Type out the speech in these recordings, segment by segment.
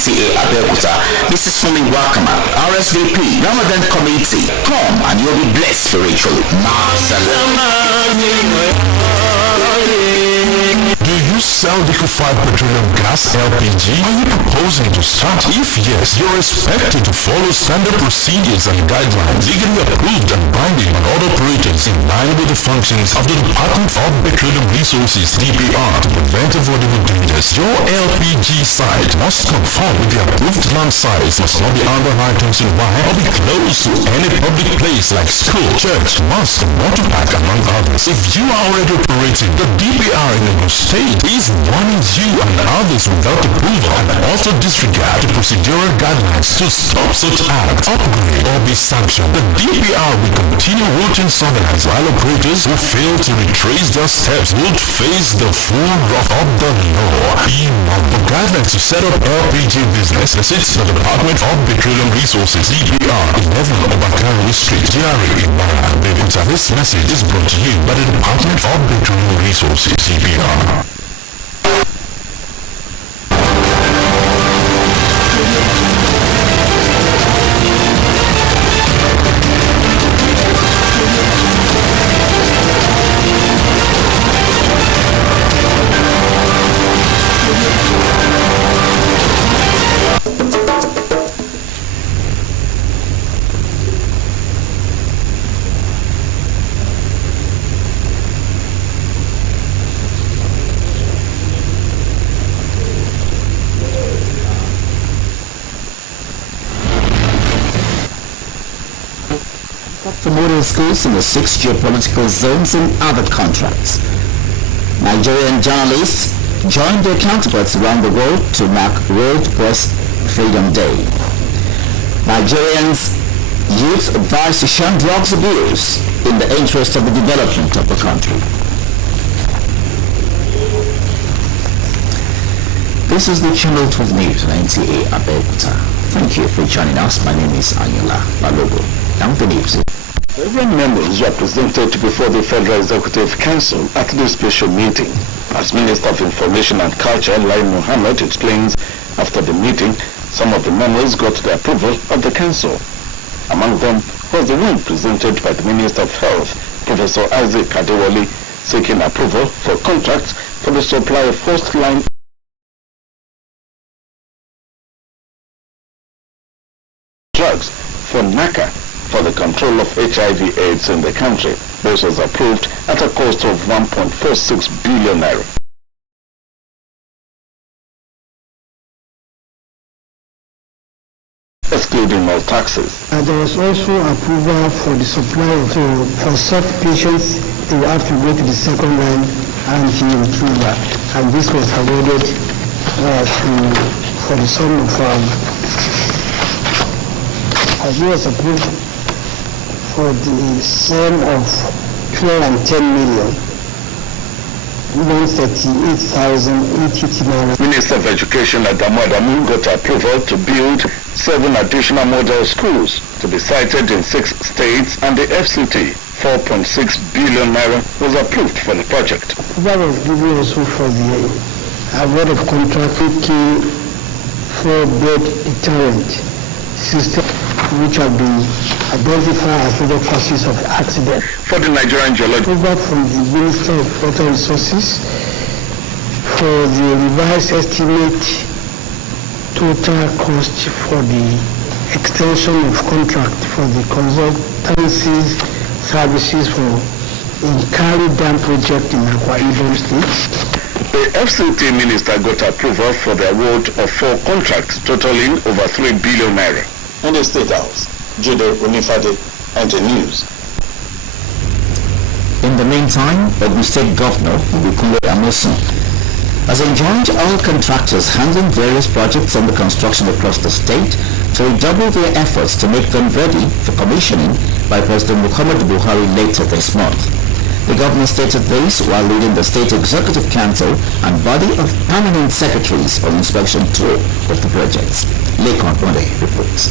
Nta Abeokuta, Mrs. Fumi Wakama, RSVP, Ramadan Committee. Come and you'll be blessed spiritually. Do you sell liquefied petroleum gas (LPG)? Are you proposing to start? If yes, you're expected to follow standard procedures and guidelines legally approved and binding on all operators in line with the functions of the Department of Petroleum Resources (DPR) to prevent avoidable dangers. Your LPG site must conform with the approved land size, must not be under high tension wire or be close to any public place like school, church, mosque, water park, among others. If you are already operating, the DPR in your state is warning you and others without approval and also disregard the procedural guidelines to stop such acts, upgrade or be sanctioned. The DPR will continue routine surveillance while operators who fail to retrace their steps would face the full wrath of the law. For guidelines to set up LPG business, visit the Department of Petroleum Resources (DPR) 11 Obakari Street, GRA, Ibarra, Abeokuta. This message is brought to you by the Department of Petroleum Resources (DPR). For model schools in the 6 geopolitical zones and other contracts. Nigerian journalists joined their counterparts around the world to mark World Press Freedom Day. Nigerians youth advised to shun drugs abuse in the interest of the development of the country. This is the Channel 12 News on Nta Abeokuta. Thank you for joining us. My name is Anyola Balogo. Now the news. Several members were presented before the Federal Executive Council at this special meeting. As Minister of Information and Culture, Lai Mohammed, explains, after the meeting, some of the members got the approval of the Council. Among them was the one presented by the Minister of Health, Professor Isaac Adewale, seeking approval for contracts for the supply of first-line drugs for NACA for the control of HIV/AIDS in the country. This was approved at a cost of 1.46 billion naira. Excluding all taxes. And there was also approval for the supply of for such patients they will have to go to the second line and retrieval, and this was awarded for the sum of as well as approved for the sum of 210 million. 138,080 naira. Minister of Education Adamu Adamu got approval to build 7 additional model schools to be sited in 6 states, and the FCT 4.6 billion naira was approved for the project. That was given also for the award of contract to 4-bed deterrent system, which have been identified as major causes of accident. For the Nigerian Geological Approval from the Minister of Water Resources for the revised estimate total cost for the extension of contract for the consultancy services for Nkari Dam project in Akwa Ibom State. The FCT minister got approval for the award of 4 contracts totaling over 3 billion naira. In the State House, Jude Onifade, and the news. In the meantime, Ogun State Governor Bukunle Amosun has enjoined all contractors handling various projects under construction across the state to redouble their efforts to make them ready for commissioning by President Muhammadu Buhari later this month. The governor stated this while leading the State Executive Council and body of permanent secretaries on inspection tour of the projects. Lekon Onde reports.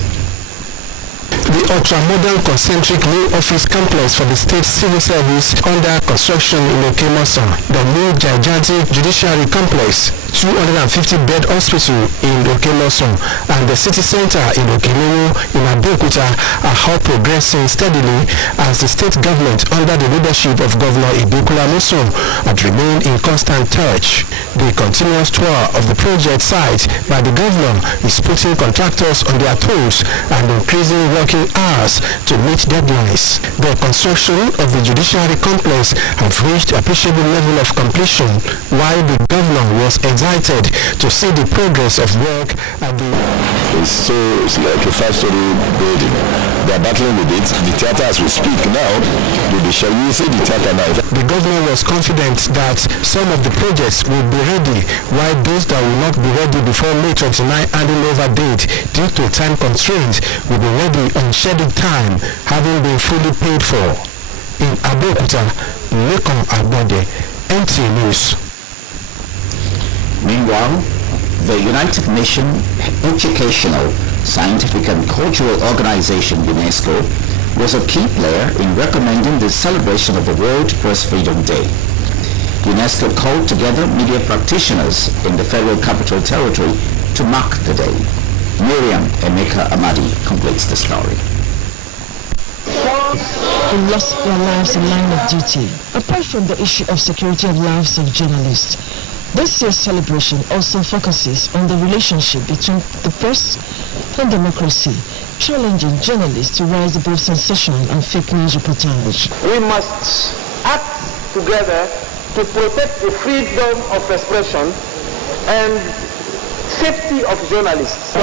The ultra-modern concentric new office complex for the state civil service under construction in Okemosa, the new gigantic judiciary complex, 250-bed hospital in Okelosun and the city center in Okelero in Abeokuta are all progressing steadily as the state government under the leadership of Governor Ibukula Muso had remained in constant touch. The continuous tour of the project site by the governor is putting contractors on their toes and increasing working hours to meet deadlines. The construction of the judiciary complex have reached appreciable level of completion, while the governor was excited to see the progress of work at the... It's like a 5-story building. They are battling with it. The theater, as we speak now, shall we say the theater now? The governor was confident that some of the projects will be ready, while those that will not be ready before May 29 handing over date due to time constraints will be ready on scheduled time, having been fully paid for. In Abeokuta, Lekon Agbode, NTA News. Meanwhile, the United Nations Educational, Scientific and Cultural Organization UNESCO was a key player in recommending the celebration of the World Press Freedom Day. UNESCO called together media practitioners in the Federal Capital Territory to mark the day. Miriam Emeka Amadi completes the story. Who lost their lives in line of duty. Apart from the issue of security of lives of journalists, this year's celebration also focuses on the relationship between the press and democracy, challenging journalists to rise above sensation and fake news reportage. We must act together to protect the freedom of expression and safety of journalists.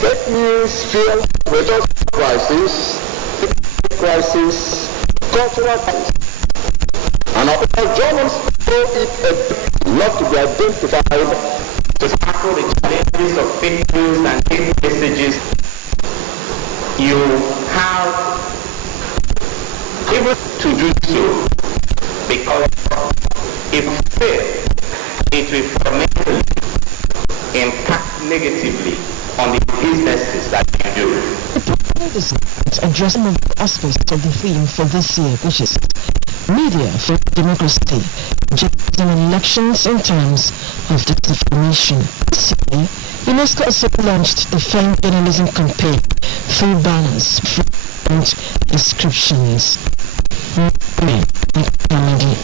Fake news fuel resource crisis, cultural crisis, and our journalists owe it a lot to be identified to tackle the challenges of fake news and fake messages. You have able to do so because if you fail, it will fundamentally impact negatively on the businesses that you do. The address some of the aspects of the theme for this year, which is media for democracy, journalism and elections in times of disinformation. This year, UNESCO also launched the Fine Journalism campaign through banners, and descriptions.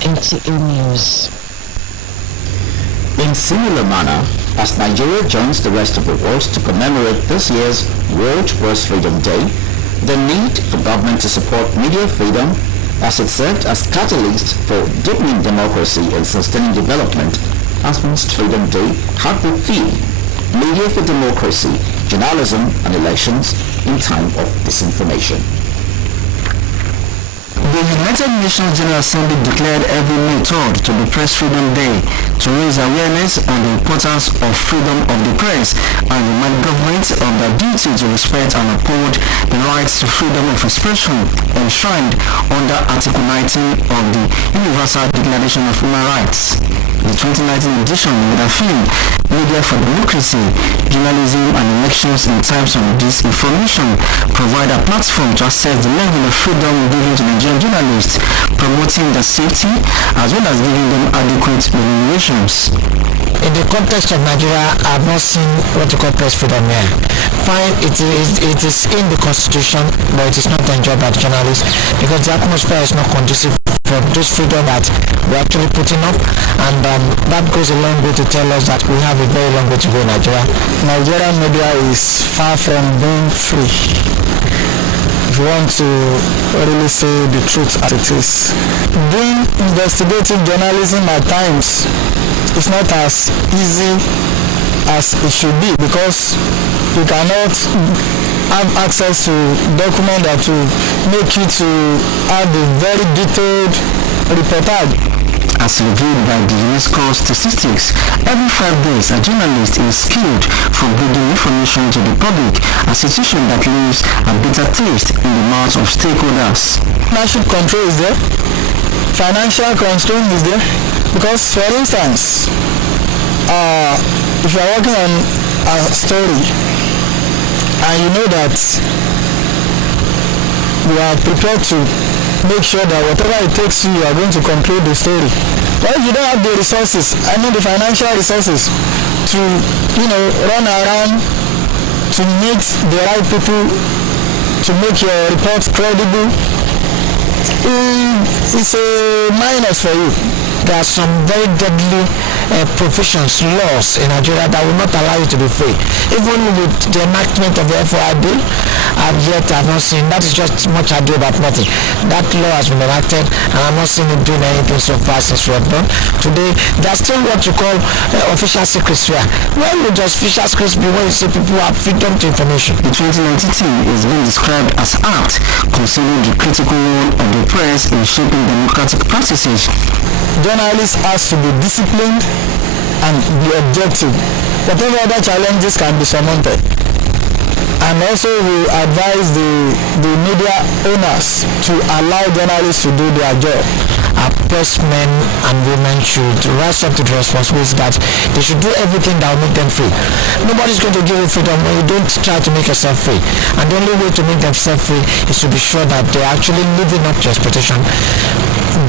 NTA News. In similar manner, as Nigeria joins the rest of the world to commemorate this year's World Press Freedom Day, the need for government to support media freedom as it served as catalyst for deepening democracy and sustaining development has been Freedom Day had the theme Media for Democracy, Journalism and Elections in Time of Disinformation. The United Nations General Assembly declared every May 3rd to be Press Freedom Day to raise awareness on the importance of freedom of the press and remind governments of their duty to respect and uphold the rights to freedom of expression enshrined under Article 19 of the Universal Declaration of Human Rights. The 2019 edition with a theme Media for Democracy, Journalism and Elections in Times of Disinformation provide a platform to assess the level of freedom given to Nigerian journalists, promoting their safety as well as giving them adequate remunerations. In the context of Nigeria, I have not seen what you call press freedom here. Fine, it is in the constitution, but it is not enjoyed by the journalists because the atmosphere is not conducive for this freedom that we're actually putting up, and that goes a long way to tell us that we have a very long way to go in Nigeria. Nigerian media is far from being free. If you want to really say the truth as it is. Doing investigative journalism at times is not as easy as it should be because you cannot have access to documents that will make you to have a very detailed reportage. As reviewed by the UNESCO statistics, every 5 days a journalist is skilled for bringing information to the public, a situation that leaves a bitter taste in the mouths of stakeholders. National control is there, financial constraint is there, because for instance, if you are working on a story and you know that you are prepared to make sure that whatever it takes you are going to conclude the story. But if you don't have the resources, the financial resources to, run around to meet the right people to make your report credible, it's a minus for you. There are some very deadly provisions, laws in Nigeria that will not allow you to be free. Even with the enactment of the FOI bill, I've not seen, that is just much ado about nothing. That law has been enacted and I've not seen it doing anything so far since we have done. Today, there's still what you call official secrecy. When would just official secrecy be when you say people have freedom to information? The 2019 is being described as act concerning the critical role of the press in shaping democratic practices. Journalists have to be disciplined and be objective. Whatever other challenges can be surmounted. And also we advise the media owners to allow journalists to do their job. Our pressmen and women should rise up to the responsibility that they should do everything that will make them free. Nobody's going to give you freedom when you don't try to make yourself free. And the only way to make themselves free is to be sure that they're actually living up to expectation,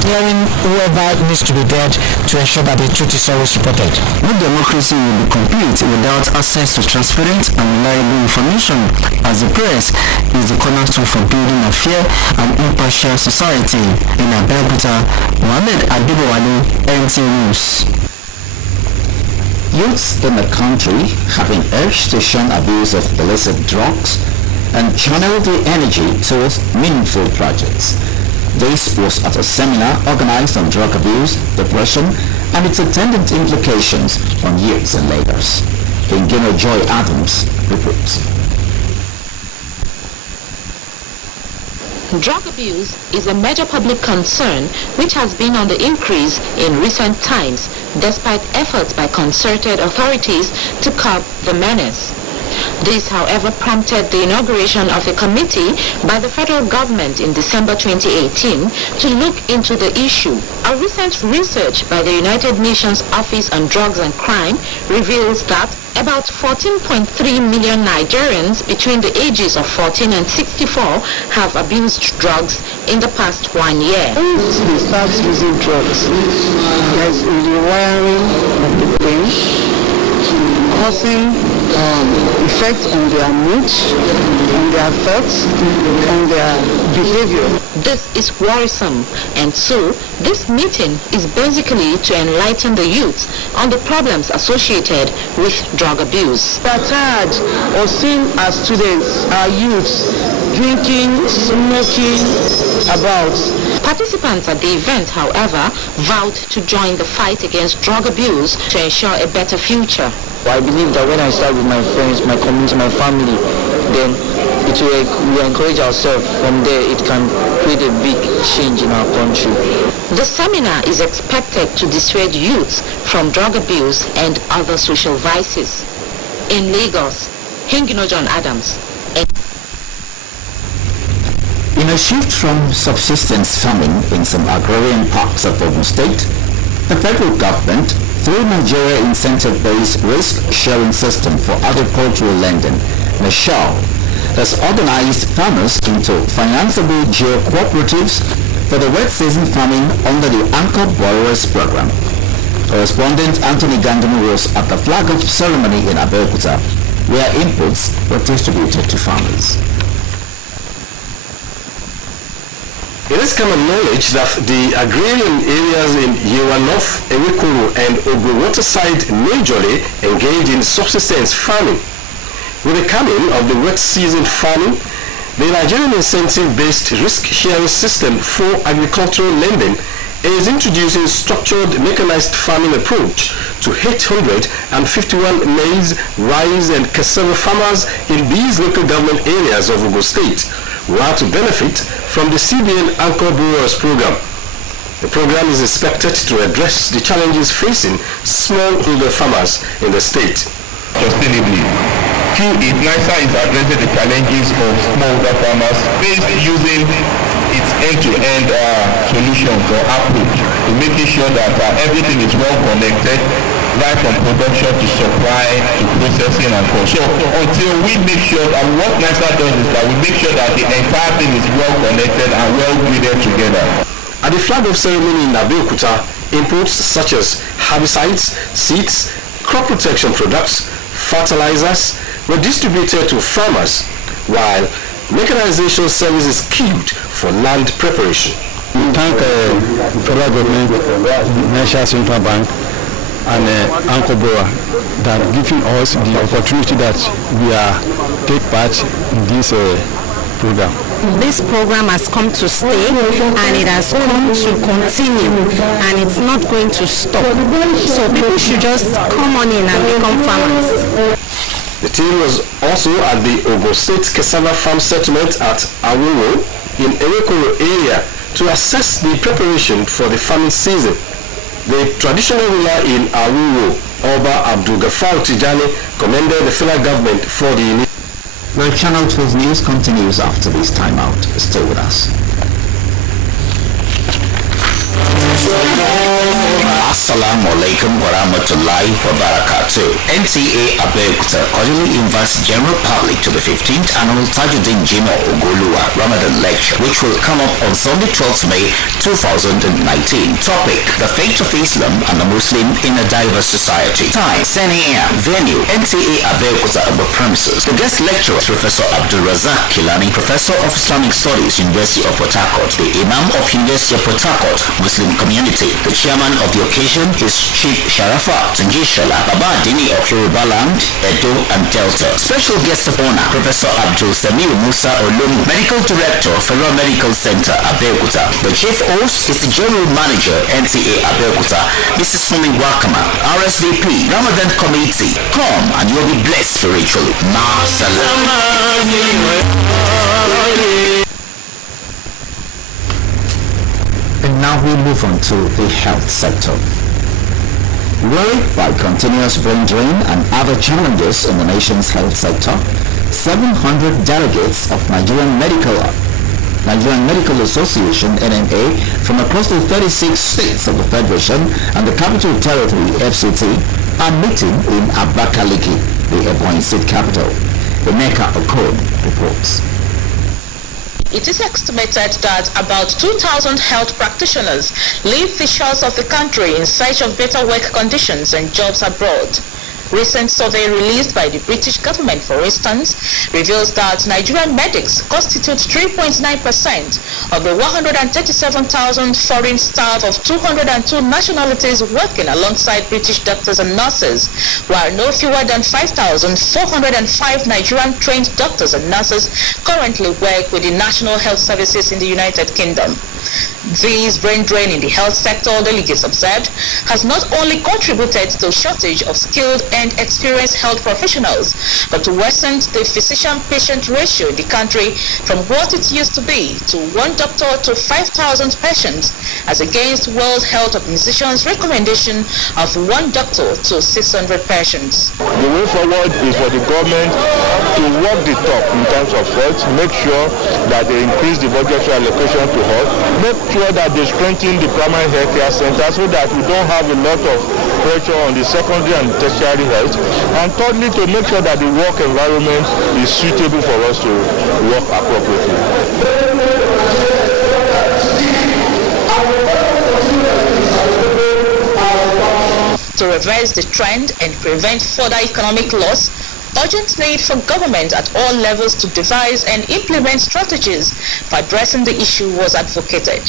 daring whoever needs to be dead to ensure that the truth is always reported. No democracy will be complete without access to transparent and reliable information, as the press is the cornerstone for building a fair and impartial society. In Abeokuta, Nta Abeokuta, Nta News. Youths in the country have been urged to shun abuse of illicit drugs and channel their energy towards meaningful projects. This was at a seminar organized on drug abuse, depression, and its attendant implications on youths in Lagos. Ingeno Joy Adams reports. Drug abuse is a major public concern which has been on the increase in recent times, despite efforts by concerted authorities to curb the menace. This, however, prompted the inauguration of a committee by the federal government in December 2018 to look into the issue. A recent research by the United Nations Office on Drugs and Crime reveals that about 14.3 million Nigerians between the ages of 14 and 64 have abused drugs in the past 1 year. Once they start using drugs, there is a rewiring of the brain, causing effects on their mood, on their thoughts, on their behavior. This is worrisome, and so this meeting is basically to enlighten the youth on the problems associated with drug abuse. We are tired of seeing our students, our youths, drinking, smoking about. Participants at the event, however, vowed to join the fight against drug abuse to ensure a better future. I believe that when I start with my friends, my community, my family, then we encourage ourselves. From there, it can create a big change in our country. The seminar is expected to dissuade youths from drug abuse and other social vices. In Lagos, Ingeno John Adams. In a shift from subsistence farming in some agrarian parts of Ogun State, the federal government, through Nigeria Incentive-Based Risk-Sharing System for Agricultural Lending, NSHAL, has organized farmers into financeable geo-cooperatives for the wet season farming under the Anchor Borrowers Program. Correspondent Anthony Gandamo was at the flag-off ceremony in Abeokuta, where inputs were distributed to farmers. It is common knowledge that the agrarian areas in Yewa North, Ewekuru, and Ogun Waterside majorly engage in subsistence farming. With the coming of the wet season farming, the Nigerian Incentive-Based Risk-Sharing System for Agricultural Lending is introducing structured mechanized farming approach to 851 maize, rice, and cassava farmers in these local government areas of Ogun State, who are to benefit from the CBN Anchor Borrowers Program. The program is expected to address the challenges facing smallholder farmers in the state. Sustainably. Through it, NISA is addressing the challenges of smallholder farmers based using its end-to-end solution or approach to making sure that everything is well connected, right from production to supply to processing and cost. So until we make sure, and what NISA does is that we make sure that the entire thing is well connected and well graded together. At the flag-off ceremony in Nta Abeokuta, inputs such as herbicides, seeds, crop protection products, fertilizers were distributed to farmers, while mechanization services queued for land preparation. We thank the federal government, National Central Bank, and Uncle Boa that giving us the opportunity that we are take part in this program. This program has come to stay and it has come to continue and it's not going to stop. So people should just come on in and become farmers. The team was also at the Ogo State Cassava Farm Settlement at Awuro in Ewekoro area to assess the preparation for the farming season. The traditional ruler in Awuro, Oba Abdul Gafar Tijani, commended the federal government for the initiative. Well, Channel 12 News continues after this timeout. Stay with us. Assalamu alaikum wa rahmatullahi wa barakatuh. Nta Abeokuta cordially invites the general public to the 15th annual Tajuddin Jimoh Ogoluwa Ramadan lecture, which will come up on Sunday 12th May 2019. Topic: the fate of Islam and the Muslim in a diverse society. Time: 10 a.m. Venue: Nta Abeokuta Abba premises. The guest lecturer is Professor Abdul Razak Kilani, Professor of Islamic Studies, University of Port Harcourt, the Imam of University of Port Harcourt Muslim Community. The chairman of the occasion is Chief Sharafa Tunjishala Babadini of Yoruba Land, Edo and Delta. Special guest of honor, Professor Abdul Samir Musa Olum, Medical Director, Federal Medical Center, Abeokuta. The chief host is the General Manager, Nta Abeokuta, Mrs. Fumi Wakama, RSVP, Ramadan Committee. Come and you'll be blessed spiritually. And now we move on to the health sector. Worried by continuous brain drain and other challenges in the nation's health sector, 700 delegates of Nigerian Medical Association (NMA) from across the 36 states of the Federation and the Capital Territory (FCT) are meeting in Abakaliki, the Ebonyi State capital. Nta Abeokuta reports. It is estimated that about 2,000 health practitioners leave the shores of the country in search of better work conditions and jobs abroad. Recent survey released by the British government, for instance, reveals that Nigerian medics constitute 3.9% of the 137,000 foreign staff of 202 nationalities working alongside British doctors and nurses, while no fewer than 5,405 Nigerian-trained doctors and nurses currently work with the National Health Services in the United Kingdom. This brain drain in the health sector, delegates observed, has not only contributed to a shortage of skilled and experienced health professionals, but worsened the physician-patient ratio in the country from what it used to be to 1 doctor to 5,000 patients, as against World Health Organization's recommendation of 1 doctor to 600 patients. The way forward is for the government to walk the talk in terms of funds, make sure that they increase the budgetary allocation to health, make sure that they strengthen the primary health care center so that we don't have a lot of pressure on the secondary and tertiary health, and thirdly, to make sure that the work environment is suitable for us to work appropriately. To reverse the trend and prevent further economic loss, urgent need for government at all levels to devise and implement strategies for addressing the issue was advocated.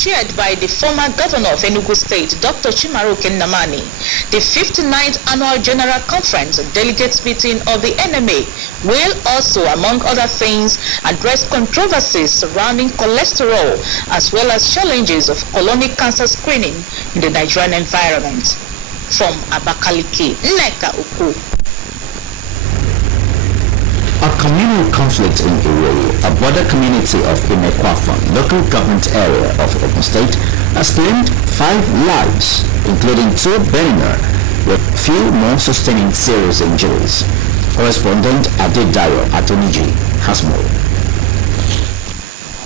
Chaired by the former governor of Enugu State, Dr. Chimaroke Nnamani, the 59th Annual General Conference and Delegates Meeting of the NMA will also, among other things, address controversies surrounding cholesterol as well as challenges of colonic cancer screening in the Nigerian environment. From Abakaliki, Nta Abeokuta. A communal conflict in Iwoyi, a border community of Imekwafon, local government area of Ogun State, has claimed 5 lives, including 2 Benner, with few more sustaining serious injuries. Correspondent Adedayo Atoniji has more.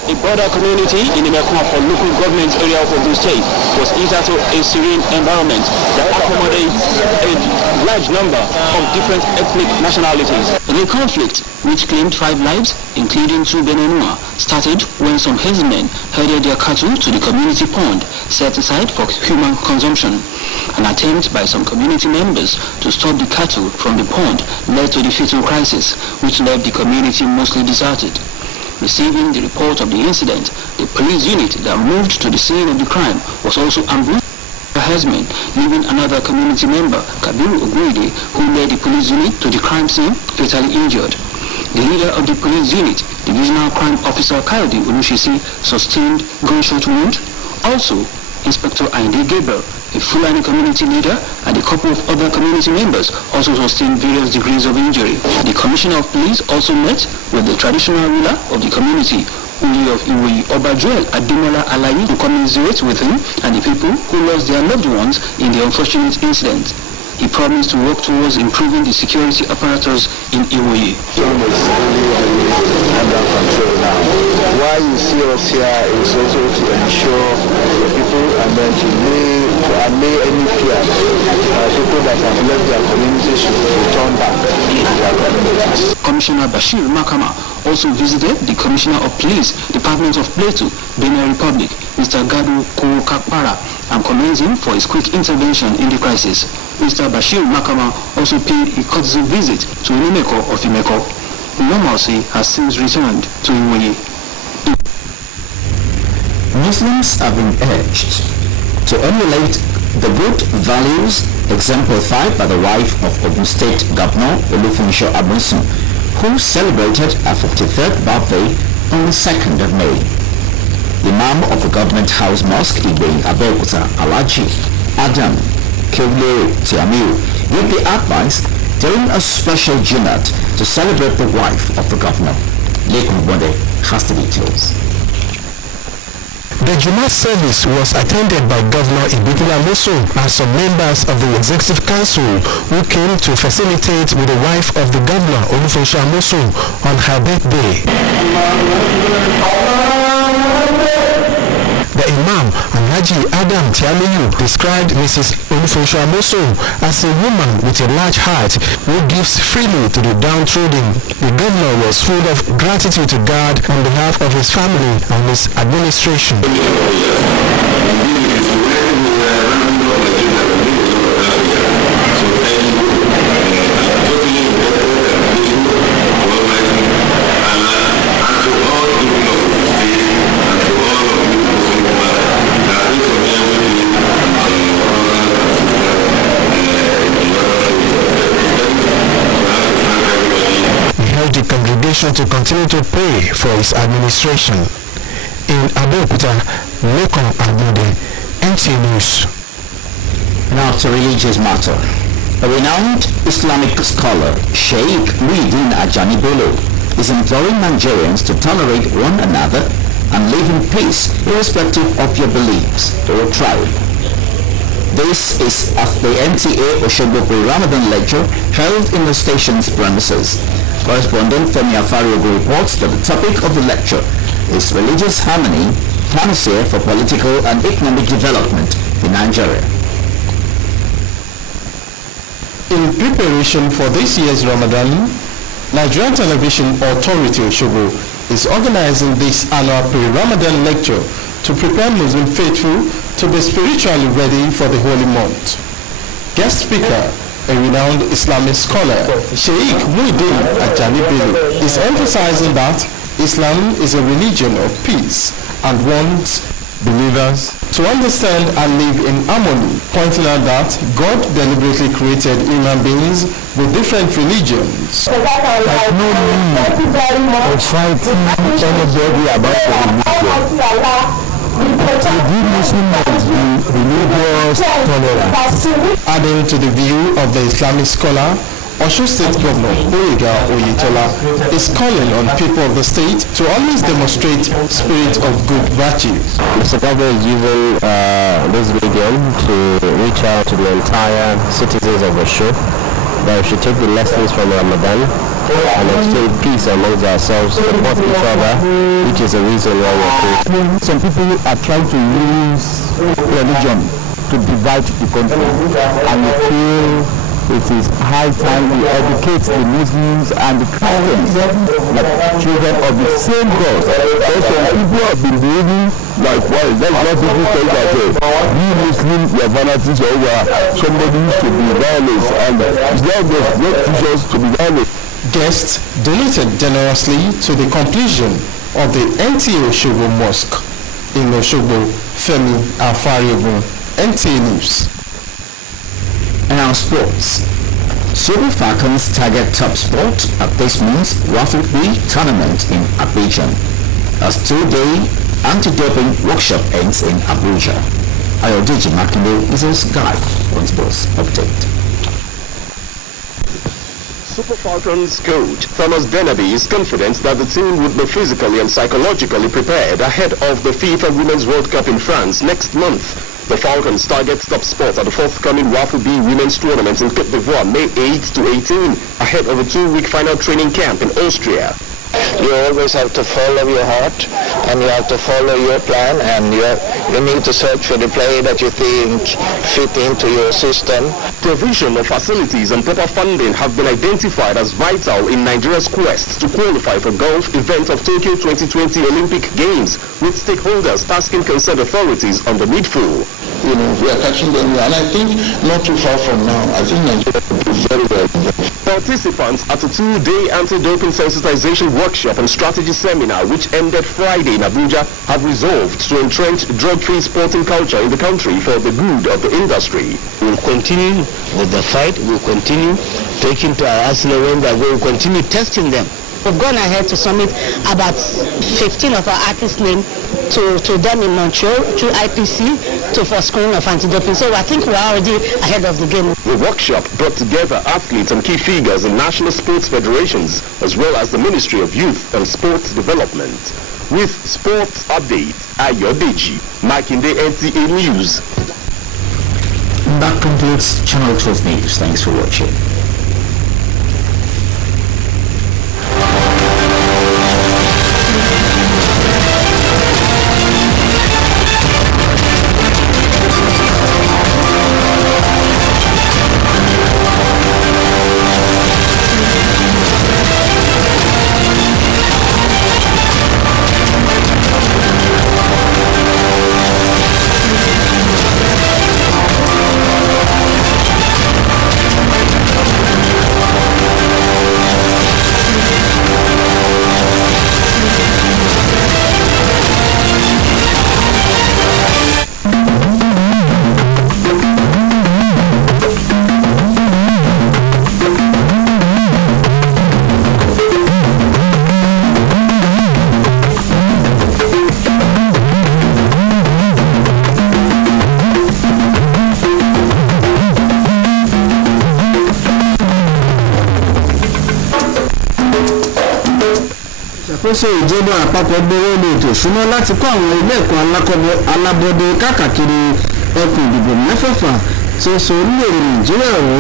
The border community in Imekwafon local government area of Ogun State was hitherto a serene environment that accommodates a large number of different ethnic nationalities. The conflict, which claimed 5 lives, including 2 Benenua, started when some herdsmen herded their cattle to the community pond set aside for human consumption. An attempt by some community members to stop the cattle from the pond led to the fatal crisis, which left the community mostly deserted. Receiving the report of the incident, the police unit that moved to the scene of the crime was also ambushed by herdsmen, leaving another community member, Kabiru Ogwede, who led the police unit to the crime scene, fatally injured. The leader of the police unit, Divisional Crime Officer Kayode Olushisi, sustained gunshot wound. Also, Inspector Ainde Gabriel, a Fulani community leader, and a couple of other community members also sustained various degrees of injury. The Commissioner of Police also met with the traditional ruler of the community, Uli of Iwoyi, Oba Joel Ademola Alayi, to commiserate with him and the people who lost their loved ones in the unfortunate incident. He promised to work towards improving the security apparatus in Iwoyi. Under control now. Why you see us here is also to ensure the people and then to allay any fear. People that have left their communities should return back to their communities. Commissioner Bashir Makama also visited the Commissioner of Police, Department of Plateau, Benin Republic, Mr. Gadu Kukapara, and commends him for his quick intervention in the crisis. Mr. Bashir Makama also paid a courtesy visit to Inimeko of Imeko. Normalcy has since returned to Iwoyi. Muslims have been urged to emulate the good values exemplified by the wife of Ogun State Governor Olufunso Abiodun, who celebrated her 53rd birthday on the 2nd of May. The Imam of the Government House Mosque Nta Abeokuta, Alhaji Adam Kewlere Tiamiu, gave the advice during a special Jumat to celebrate the wife of the governor. Lekun Bonde has the details. The Jumat service was attended by Governor Ibukula Musu and some members of the Executive Council who came to facilitate with the wife of the Governor Olufunso Musu on her birthday. The Imam, Alhaji Adam Tiamiu, described Mrs. Olufunso Musu as a woman with a large heart who gives freely to the downtrodden. The governor was full of gratitude to God on behalf of his family and his administration. The congregation to continue to pray for his administration. In Abeokuta, Lekun Agbode, Nta News. Now to religious matter. A renowned Islamic scholar, Sheikh Muhyiddin Ajani Bello, is imploring Nigerians to tolerate one another and live in peace irrespective of your beliefs or tribe. This is at the Nta Abeokuta Ramadan lecture held in the station's premises. Correspondent Femi Afariogo reports that the topic of the lecture is religious harmony, panacea for political and economic development in Nigeria. In preparation for this year's Ramadan, Nigerian Television Authority Osogbo is organizing this annual pre-Ramadan lecture to prepare Muslim faithful to be spiritually ready for the holy month. Guest speaker, a renowned Islamic scholar, Sheikh Muhyiddin Ajani Bello, is emphasizing that Islam is a religion of peace and wants believers to understand and live in harmony, pointing out that God deliberately created human beings with different religions. There's no need of fighting anybody about the religion. The good Muslim must be religious tolerance. Adding to the view of the Islamic scholar, Osun State Governor Oyega Oyetola is calling on people of the state to always demonstrate spirit of good virtues. Mr. Governor is using this medium to reach out to the entire citizens of Osun that we should take the lessons from Ramadan and exchange peace amongst ourselves, support each other, which is the reason why we are creating. Some people are trying to use religion to divide the country, and we feel it is high time we educate the Muslims and the Christians like children of the same God. Because some people have been behaving likewise. That's what people think that you Muslims, your fanatics, or somebody to be violent, and it's not just teach us to be violent. Guests donated generously to the completion of the Nta Osogbo Mosque in Osogbo. Femi Afariogun, NTA News. And our sports. Super Falcons target top spot at this month's Raffle B tournament in Abidjan as 2-day anti-doping workshop ends in Abuja. Ayodeji Makinde is his guide on sports update. Super Falcons coach Thomas Benaby is confident that the team would be physically and psychologically prepared ahead of the FIFA Women's World Cup in France next month. The Falcons target top spot at the forthcoming Raffle B Women's Tournament in Côte d'Ivoire May 8 to 18 ahead of a 2-week final training camp in Austria. You always have to follow your heart and you have to follow your plan, and you need to search for the player that you think fit into your system. Provision of facilities and proper funding have been identified as vital in Nigeria's quest to qualify for golf event of Tokyo 2020 Olympic Games, with stakeholders tasking concerned authorities on the needful. You know, we are catching them, and I think not too far from now, I think Nigeria will do very well. Participants at a 2-day anti-doping sensitization workshop and strategy seminar, which ended Friday in Abuja, have resolved to entrench drug-free sporting culture in the country for the good of the industry. We will continue with the fight. We will continue taking to our arsenal when we will continue testing them. We've gone ahead to submit about 15 of our artists' names to them in Montreal through IPC for screening of anti-doping. So I think we're already ahead of the game. The workshop brought together athletes and key figures in national sports federations, as well as the Ministry of Youth and Sports Development. With sports update, Ayodeji Makinde, NTA News. That concludes Channel 12 News. Thanks for watching. ìṣàkóso ìjọba àpapọ̀ gbowó ní ètò ìṣúná láti kọ́ àwọn ilé ẹ̀kọ́ alábọ́dé káàkiri ẹkùn ìdìbò mẹ́fẹ̀ẹ̀fà tí ó so orílẹ̀-èdè Nàìjíríà ró.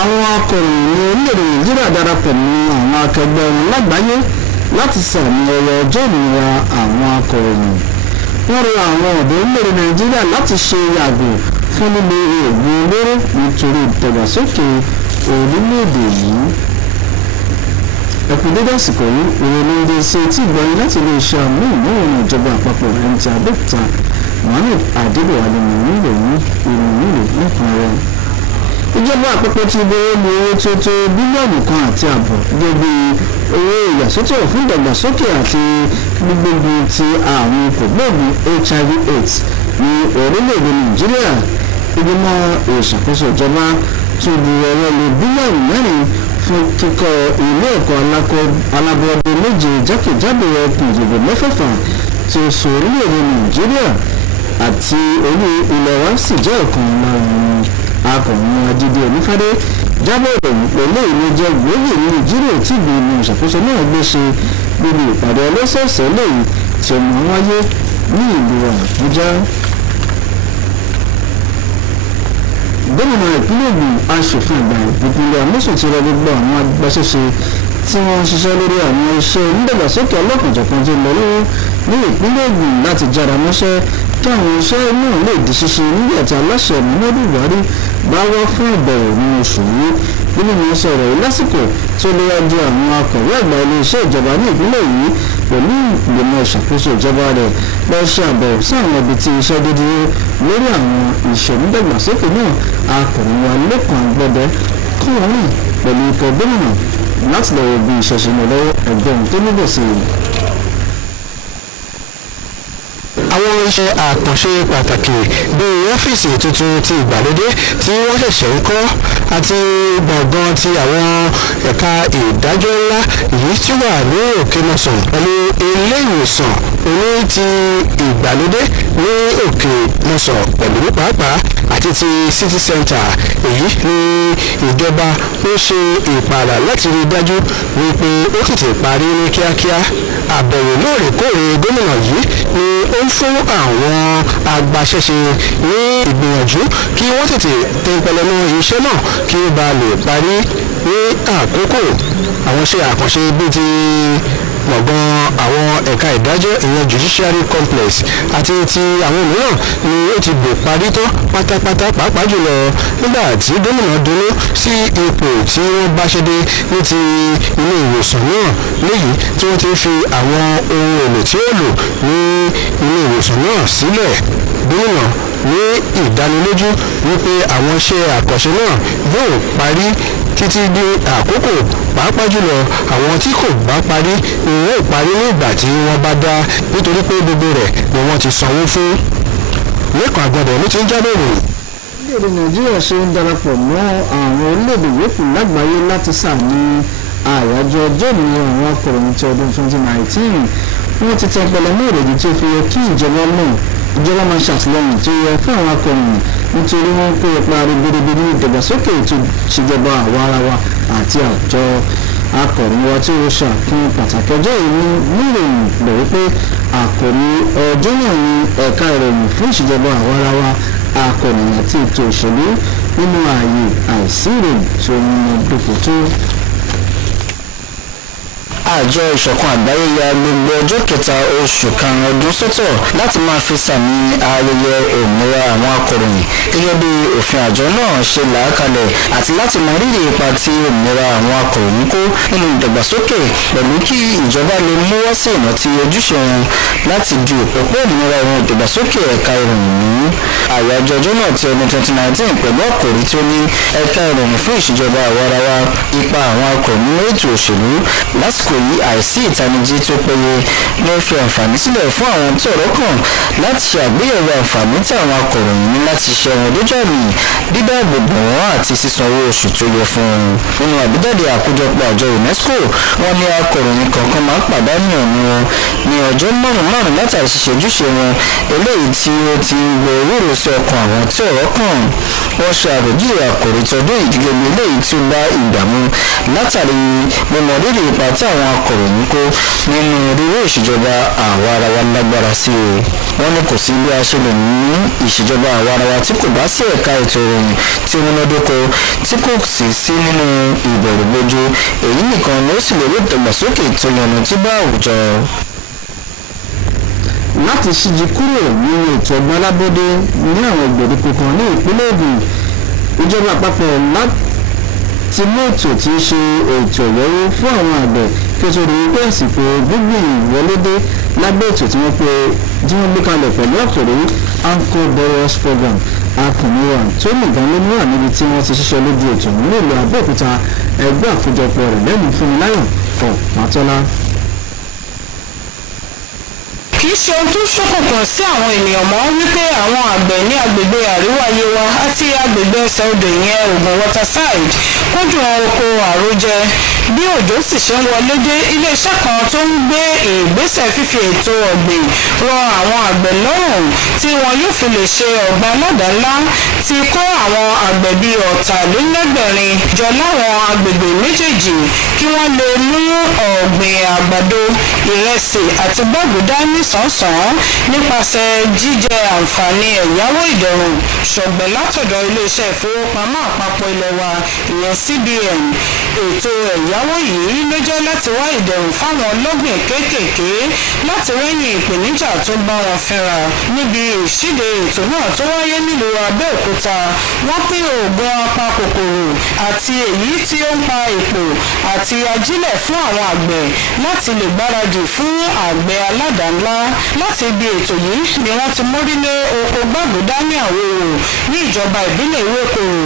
Àwọn akọ̀ròyìn ní orílẹ̀-èdè Nàìjíríà darapọ̀ mọ́ àwọn akẹgbẹ́ wọn lágbàáyé láti sàmì ọ̀rọ̀ ọjọ́ ìnira àwọn akọ̀ròyìn. Wọ́n rọ àwọn ọ̀dọ́ orílẹ̀-èdè Nàìjíríà láti ṣe yàgò fún lílo oògùn olóró nítorí ìdàgbàsókè orílẹ̀-èdè yìí. Ẹkùn dédé àsìkò yìí ìròyìn ilé iṣẹ́ tí ìgbọ̀nyí láti ilé-iṣẹ́ amóhùnmáwòrán ìjọba àpapọ̀ Nta Abeokuta Mohammed Adébọ̀wálé ní ìròyìn nípa rẹ̀. Ìjọba àpapọ̀ ti bẹ̀rẹ̀ lu owó tó tó bílíọ̀nù kan àti àbọ̀ gẹ́gẹ́ bí owó ìyàsọ́tọ̀ fún ìdàgbàsókè àti gbígbógun ti àrùn kògbóògùn HIV/AIDS ní orílẹ̀-èdè Nàìjíríà. Ìgbìmọ̀ ìṣàkóso ìjọba tún bu ọwọ́ lu bílíọ̀nù mẹ́rin fún kíkọ́ ilé ẹ̀kọ́ alábọ́dé méje jákèjádò ẹkùn ìdìbò mẹ́fẹ̀ẹ̀fà tí ó so orílẹ̀-èdè Nàìjíríà àti orí ilẹ̀ wa sì jẹ́ ọ̀kan lára wọn. akọ̀wé ajídé onífádé jábọ̀ ìròyìn pẹ̀lú ìlú jẹ́ gbòógì nínú ìjíròrò tí ìgbìmọ̀ ìṣàkóso náà gbé ṣe gbogbo ìpàdé ọlọ́sọ̀ọ̀sẹ̀ lẹ́yìn tí ó máa wáyé ní ìlú Àbújá. gómìnà ìpínlẹ̀ Ògùn aṣòfin àgbà ìpínlẹ̀ Amosun ti rọ gbogbo àwọn agbaṣẹ́ṣe tí wọ́n ń ṣiṣẹ́ lórí àwọn iṣẹ́ onídàgbàsókè ọlọ́kanòjọ̀kan tó lọ lọ́wọ́ ní ìpínlẹ̀ Ògùn láti jára mọ́ṣẹ́ kí àwọn iṣẹ́ náà lè di ṣíṣe nígbà tí aláṣẹ Muhammadu Buhari bá wá fún ìbẹ̀wò nínú oṣù yìí. gómìnà sọ̀rọ̀ yìí lásìkò tó léwájú àwọn akọ̀wé àgbà iléeṣẹ́ ìjọba ní ìpínlẹ̀ yìí pẹ̀lú ìgbìmọ̀ ìṣàkóso ìjọba rẹ̀ lọ ṣe àbẹ̀wò sí àwọn ibi tí iṣẹ́ dé dúró lórí àwọn iṣẹ́ onídàgbàsókè náà. akọ̀wé wa Lẹ́kan Agbọ́dẹ kọ́ wọn rìn pẹ̀lú ikọ̀ gómìnà láti lọ wo bí iṣẹ́ ṣe lọ lọ́wọ́ ẹgbẹ́ tó níbọ̀ sí i. àwọn iṣẹ́ àkànṣe pàtàkì bíi ọ́fíìsì tuntun ti ìgbàlódé tí wọ́n ṣẹ̀ṣẹ̀ ń kọ́ àti gbọ̀ngàn ti àwọn ẹ̀ka ìdájọ́ ńlá yìí tí wà ní òkè mọ̀sán pẹ̀lú ilé ìwòsàn oní ti ìgbàlódé ní òkè mọ̀sán pẹ̀lú pàápàá àti ti city center. èyí ni ìjọba ó ṣe ìpààlà láti rí dájú wípé ó tètè parí ní kíákíá. àbẹ̀wò lóòrèkóòrè gómìnà yìí ni ó ń fún àwọn agbaṣẹ́ṣe ní ìgbìyànjú kí wọ́n tètè tẹpẹlẹ mọ́ iṣẹ́ náà kí ó bá lè parí ní àkókò. àwọn iṣẹ́ àkànṣe bíi ti gbọ̀ngàn àwọn ẹ̀ka ìdájọ́ ìyẹn judiciary complex àti ti àwọn mìíràn ni ó ti bò parí tán pátápátá pàápàá jùlọ nígbà tí gómìnà dúró sí ipò tí wọ́n bá ṣe dé ní ti ilé ìwòsàn náà léyìí tí wọ́n ti fi àwọn ohun èlò tí ó lò ní ilé ìwòsàn náà sílẹ̀. gómìnà ní ìdánilójú wípé àwọn iṣẹ́ àkànṣe náà yóò parí títí di àkókò pàápàá jùlọ àwọn tí kò bá parí ni wọ́n ò parí ní ìgbà tí wọ́n bá dá nítorí pé gbogbo rẹ̀ ni wọ́n ti sanwó fún. Lẹ́kan Agbọ́dẹ ló ti ń jábọ̀ rò. orílẹ̀-èdè Nàìjíríà ṣe ń darapọ̀ mọ́ àwọn orílẹ̀-èdè yòókù lágbàáyé láti sàmì àyájọ́ ọjọ́ ìmìnira àwọn akọ̀ròyìn ti ọdún 2019. wọ́n ti tẹ pẹlẹmú ìrèdí tí ó fi yẹ kí ìjọba máa ṣàtìlẹ́yìn tó yẹ fún àwọn akọ̀ròyìn nítorí wọ́n kó ipa ribiribi ní ìdàgbàsókè ètò ìṣèjọba àwa ara wa àti àwùjọ. akọ̀ròyìn wa tí ó ṣàfihàn pàtàkì ọjọ́ ìlú níròyìn pẹ̀ wípé àkòrí ọjọ́ náà ní ẹ̀ka ìròyìn fún ìṣèjọba àwa ara wa akọ̀ròyìn àti ètò òṣèlú nínú ààyè àìsí ìròyìn tí ó múná dókò tó. àjọ ìṣọ̀kan àgbáyé ya gbogbo ọjọ́ kẹta oṣù karùn-ún ọdún sọ́tọ̀ láti máa fi sàmì ayẹyẹ òmìnira àwọn akọ̀ròyìn gẹ́gẹ́ bí òfin àjọ náà ṣe là á kalẹ̀ àti láti mọ rírì ipa tí òmìnira àwọn akọ̀ròyìn kó nínú ìdàgbàsókè pẹ̀lú kí ìjọba lè mú wá sí ìrántí ojúṣe wọn láti di òpópó òmìnira àwọn ìdàgbàsókè ẹ̀ka ìròyìn ní àyájọ́ ọjọ́ náà ti ọdún 2019 pẹ̀lú àkòrí tí ó ní ẹ̀ka ìròyìn fún ìṣèjọba àwarawa ipa àwọn akọ̀ròyìn ní ètò òṣèlú. lásìkò yìí àìsí ìtanijí tó péye ló fi àǹfààní sílẹ̀ fún àwọn tí ọ̀rọ̀ kàn láti ṣe àgbéyẹ̀wò àǹfààní tí àwọn akọ̀ròyìn ní láti ṣe wọn dójú àmì dídáàbòbò wọn àti sísanwó oṣù tó yẹ fún wọn. nínú àbíjáde àkójọpọ̀ àjọ UNESCO wọn ní akọ̀ròyìn kọ̀ọ̀kan máa ń pàdánù ẹ̀mí wọn ní ọjọ́ márùn-ún látàrí ṣíṣe ojúṣe wọn eléyìí tí ó ti gbé ewúro sí ọkàn àwọn tí ọ̀rọ̀ kàn. wọ́n ṣe àpèjúwe àkòrí tọdún ìdíje ní eléyìí tí ó bá ìdààmú látàrí mímọ rírì ipa tí àwọn akọ̀ròyìn kó nínú ríró ìṣèjọba àwa ara wa lágbára sí i. wọ́n ní kò sí bí a ṣe lè ní ìṣèjọba àwa ara wa tí kò bá sí ẹ̀ka ètò ìròyìn tí ó múnádóko tí kò sì sí nínú ìbẹ̀rùbojo èyí nìkan ló sì lè rí ìdàgbàsókè tó yànnà tí bá àwùjọ. láti ṣíji kúrò nínú ètò ọgbọ́n alábọ́dé ní àwọn ìgbèríko kan ní ìpínlẹ̀ Ògùn ìjọba àpapọ̀ ti mú ètò tí í ṣe ètò ìyẹ̀wò fún àwọn àgbẹ̀ kí ó tó rí pé àsìkò gbígbìn ìwọlédé lábẹ́ ètò tí wọ́n gbé kalẹ̀ pẹ̀lú àkòrí anchor borrowers program. akùnrin wa tó nìkan ló mú wà níbi tí wọ́n ti ṣiṣẹ́ lójú ètò nílùú Abẹ́òkúta ẹgbẹ́ àkójọpọ̀ rẹ̀ lẹ́nu Fúnmiláyọ̀ Ọ̀pátọ́lá. kì í ṣe ohun tó ṣókùnkùn sí àwọn ènìyàn mọ́ wípé àwọn àgbẹ̀ ní agbègbè àríwá yewa àti agbègbè ẹsẹ̀ odò ìyẹn Ògùn waterside kúndùn oko àròjẹ bí òjò sì ṣe ń wọlé dé iléeṣẹ́ kan tó ń gbé ìgbésẹ̀ fífi ètò ọ̀gbìn rọ àwọn àgbẹ̀ lọ́rùn tí wọn yóò fi lè ṣe ọ̀gbìn aládàá-ńlá ti kó àwọn àgbẹ̀ bíi ọ̀tàlélẹ́gbẹ̀rin jọ láwọn agbègbè méjèèjì kí wọ́n lè mú ọ̀gbìn àgbàdo ìrẹsì àti gbàgùdá nísànsán nípasẹ̀ jíjẹ àǹfààní ẹ̀yáwó ìdẹ̀rùn ṣọ̀gbẹ̀ látọ̀dọ̀ iléeṣẹ́ ìfowópamọ́ àpapọ̀ ilẹ̀ wa ìyẹn CBN. ètò ẹ̀yáwó yìí ló jẹ́ láti wá ìdẹ̀rùn fáwọn ọlọ́gbìn kéékèèké láti rẹ́yìn ìpèníjà tó bá wọn fínra. níbi ìṣíde ètò náà tó wáyé nílùú Abẹ́òkúta wọ́n pín oògùn apakòkòrò àti èyí tí ó ń pa èpò àti ajílẹ̀ fún àwọn àgbẹ̀ láti lè gbáradì fún àgbẹ̀ aládàá-ńlá. láti ibi ètò yìí ni wọ́n ti mórílé oko gbàgùdá ní Àwòrò ní ìjọba ìbílẹ̀ Ìwékòró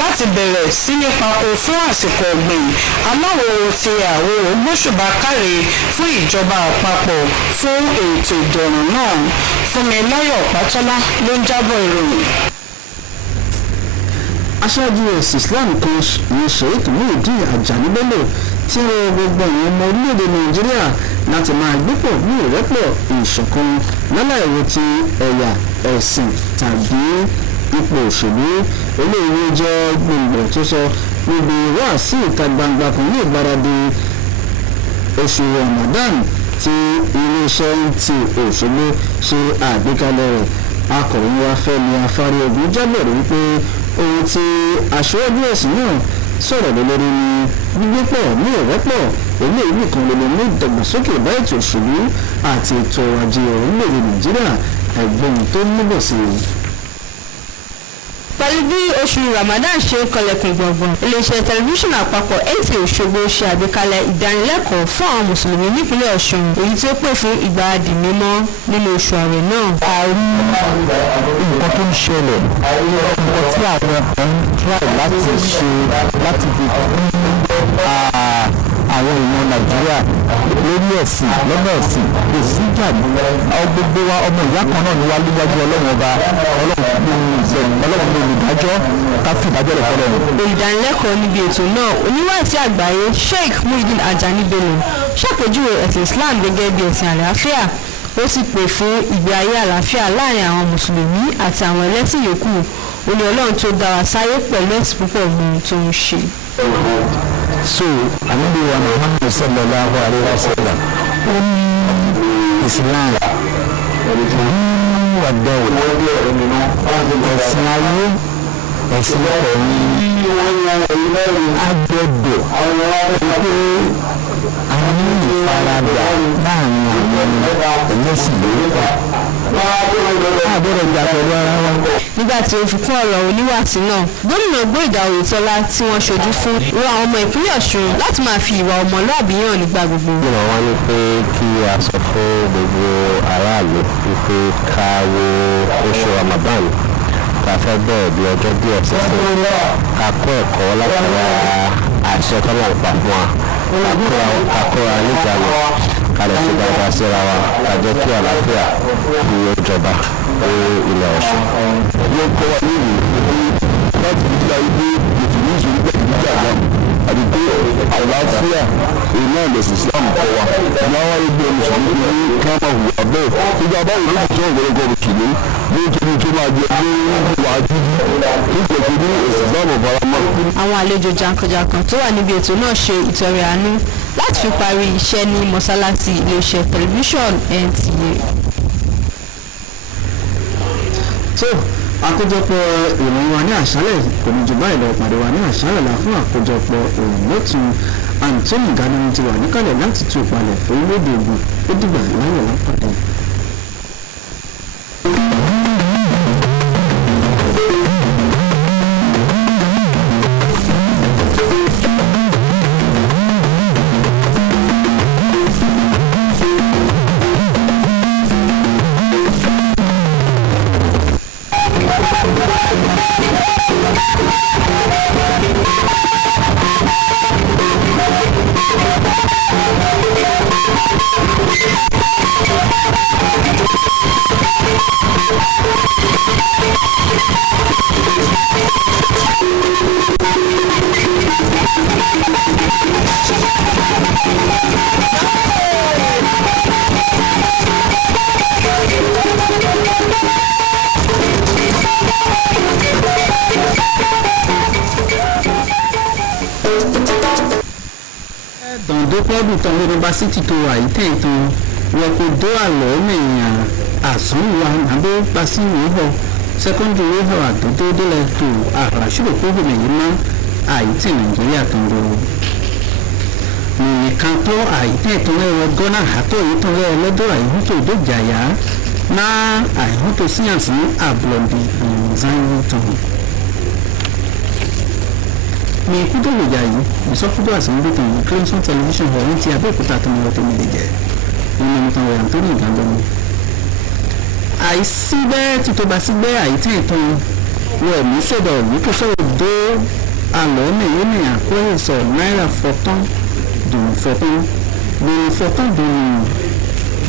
láti bẹ̀rẹ̀ sí ní pako fún àsìkò ọ̀gbìn. Aláwòrò ti Àwòrò gbóṣùbà káre fún ìjọba àpapọ̀ fún ètò ìdẹ̀rùn náà. Fúnmiláyọ̀ Pátọ́lá ló ń jábọ̀ ìròyìn. aṣáájú ẹ̀sìn Islam kan ní Sheikh Muhyiddin Ajani Bello tí ó gbogbo àwọn ọmọ orílẹ̀-èdè Nàìjíríà láti máa gbépọ̀ ní ìrẹ́pọ̀ ìṣọ̀kan láláìwo ti ẹ̀yà ẹ̀sìn tàbí ipò òṣèlú. eléyìí jẹ́ gbòǹgbò tó sọ níbi wáàsí ìta gbangba kan ní ìgbáradì oṣù Ramadan tí iléeṣẹ́ ti òṣèlú ṣe àgbékalẹ̀ rẹ̀. akọ̀wé wa Fẹ́mi Afáriogun jábọ̀rọ̀ wípé ohun tí aṣáájú ẹ̀sìn náà sọ̀rọ̀ lórí ni gbígbépọ̀ ní ìrẹ́pọ̀ eléyìí nìkan ló lè mú ìdàgbàsókè bá ètò òṣèlú àti ètò ọrọ̀ ajé orílẹ̀-èdè Nàìjíríà ẹ̀gbọ́n tó níbọ̀ sí i. pẹ̀lú bí oṣù Ramadan ṣe ń kọlẹ̀kùn gbọ̀ngbọ̀n iléeṣẹ́ tẹlifíṣàn àpapọ̀ Nta Òṣogbo ṣe àgbékalẹ̀ ìdánilẹ́kọ̀ọ́ fún àwọn mùsùlùmí nípínlẹ̀ Ọ̀ṣun èyí tí ó pè fún ìgbáradì mímọ́ nínú oṣù ààwẹ̀ náà. a rí nǹkan tó ń ṣẹlẹ̀ nǹkan tí àwọn kan ń try láti ṣe láti fi kún àwọn èèyàn Nàìjíríà lórí ẹ̀sìn lọ́nà ẹ̀sìn kò sí jàdí gbogbo wa ọmọ ìyá kan náà ni wá níwájú Ọlọ́run ọba Ọlọ́run olùdájọ́ ká fi ìdájọ́ rẹ̀ fọlọ́. olùdánilẹ́kọ̀ọ́ níbi ètò náà oníwàásí àgbáyé Sheikh Muhyiddin Ajani Bello ṣàpèjúwe ẹ̀sìn Islam gẹ́gẹ́ bí ẹ̀sìn àlàáfíà ó sì pè fún ìgbé ayé àlàáfíà láàrin àwọn mùsùlùmí àti àwọn ẹlẹ́sìn yòókù. ó ní Ọlọ́run tó dá wa sáyé pẹ̀lú ẹ̀sìn púpọ̀ ní tó ń ṣe. So Ànábì wa Muhammad sallallahu alaihi wasallam Islam wà dẹ́wọ̀ ẹ̀sìn ayé ẹ̀sìn ọ̀rọ̀ agbẹ́dọ̀ pé àwọn ìfaradà láàrin àwọn ẹlẹ́sìn lórúkọ àbẹ̀rẹ̀ ìjà pẹ̀lú ara wa. nígbà tí ó fi kún ọ̀rọ̀ oníwàásí náà gómìnà Gbóyèga Oyètọ́lá tí wọ́n ṣojú fún rọ àwọn ọmọ ìpínlẹ̀ Ọ̀ṣun láti máa fi ìwà ọmọlúàbí hàn nígbà gbogbo. ìgbìmọ̀ wa ní pé kí a sọ fún gbogbo aráàlú wípé ká wo oṣù Ramadan ká fẹ́ bẹ̀rẹ̀ bí ọjọ́ díẹ̀ sísè ká kọ́ ẹ̀kọ́ látara àṣẹ tọ́lá ń pa fún wa ká kóra níjànú ká lè ṣe dáadáa síra wa ká jẹ́ kí àlàáfíà kí ó jọba ní ilẹ̀ Ọ̀ṣun. wọ́n kọ́ wa ní ìlú láti fi dá ibi ìfìdí ìṣòro pẹ̀lú ìjà náà àti pé àlàáfíà iná ìlẹ̀sìn Islam kọ́ wa láwọn ẹgbẹ́ mùsùlùmí ní kámá hùwà bẹ́ẹ̀ nígbà báwo ló ti tún ọ̀gọ̀rọ̀gọ̀ mùsùlùmí nítorí tó máa jẹ pé wà á dídí tó jẹ́ pé ní ẹ̀sìn Islam faramọ́. àwọn àlejò jankan-jankan tó wà níbi ètò náà ṣe ìtọrẹ àánú láti fi parí iṣẹ́ ní mọ́sálásí iléeṣẹ́ tẹlifíṣọ̀n NTA. tó àkójọpọ̀ ìròyìn wa ní àṣálẹ̀ kò ní jù báyìí lọ pàdé wa ní àṣálẹ̀ la fún àkójọpọ̀ ìròyìn lọ́tún Anthony Ganu ti wà níkàlẹ̀ láti tú ìpalẹ̀ fún orílẹ̀-èdè Ògùn ó dìgbà láyọ̀ lápàdé. tọ̀ǹdó pọ́ọ̀dù tán yunifásitì tó wà yìí tẹ̀ tán wọ́n kò dó àlọ́ mẹ́yìn àsánwó àbó pàṣẹ ìwéhọ̀ sẹ́kọ́ndì ìwéhọ̀ àdódó délẹ̀ tó àràṣùrò kóhùn mẹ́yìn mọ́ àyítì nàìjíríà tó ń lò nìkan tó àyítì tó lẹ́rọ gọ́nà àtọ̀ yìí tó lẹ́rọ lọ́dọ̀ àyíhùn tó dójà yá ná àyíhùn tó síyànsí àbùlọ̀dì ìzáyé tó ní kúndé lòjà yìí ìsọfúndó àsìmọ́dé tó yìí Clemson television hall ní ti Abẹ́òkúta tó ní wọ́n mi lè jẹ́ nínú ẹni tán wẹ̀ Anthony ìgbàgbọ́ni àìsígbẹ́ títọ́ba sígbẹ́ àyítì ìtàn wọ ẹ̀mí sọ̀dọ̀ yìí kò sọ̀rọ̀ dó àlọ́ mẹ́yìn ní àkóyè sọ náírà fọ́tán dùn fọ́tán dùn fọ́tán dùn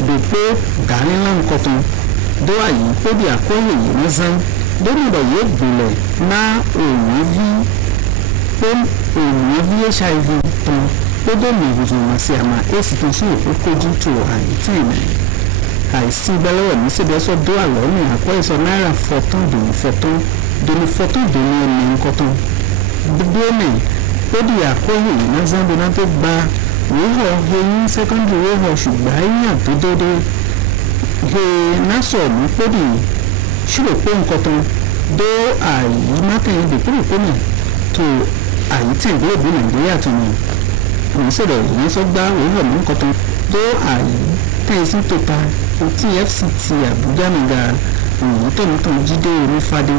dòpó gàánilá nkọ́tán dó àyè kóbi àkóyè yìí ní zan dómìnà yóò gbolẹ̀ ná òòrùn vi HIV tán ó dómi ìwòsàn wọn sí àmà èsì tó sí òkú kójú tó àyítì ìmẹ̀ àìsí ìgbàlọ́wọ́ ní síbẹ̀sọ dó àlọ́ ní àkóyè sọ náírà fọ́tán dùn fọ́tán dùn ẹni nkọ́tán gbogbo ẹ̀mẹ̀ ó di àkóyè iná zambona tó gba wíwọ̀ eyín sẹ́kọ́ndì wíwọ̀ ṣùgbọ́n ayíyàn tó dédé he násọ̀ ní pọ́dì ṣùgbọ́n pé nkọ́tán dó àyí mátẹ̀yìn dèkúrò kọ́nà tó àyí tẹ̀ gbọ́dọ̀ nàìjíríà tó ní ìṣẹ̀lẹ̀ ìyẹn sọ gbá wíwọ̀ ní nkọ́tán dó àyí tẹ̀sí tó ta TFCT Àbújá nìga ìyẹn tó nítàn jíde onífadé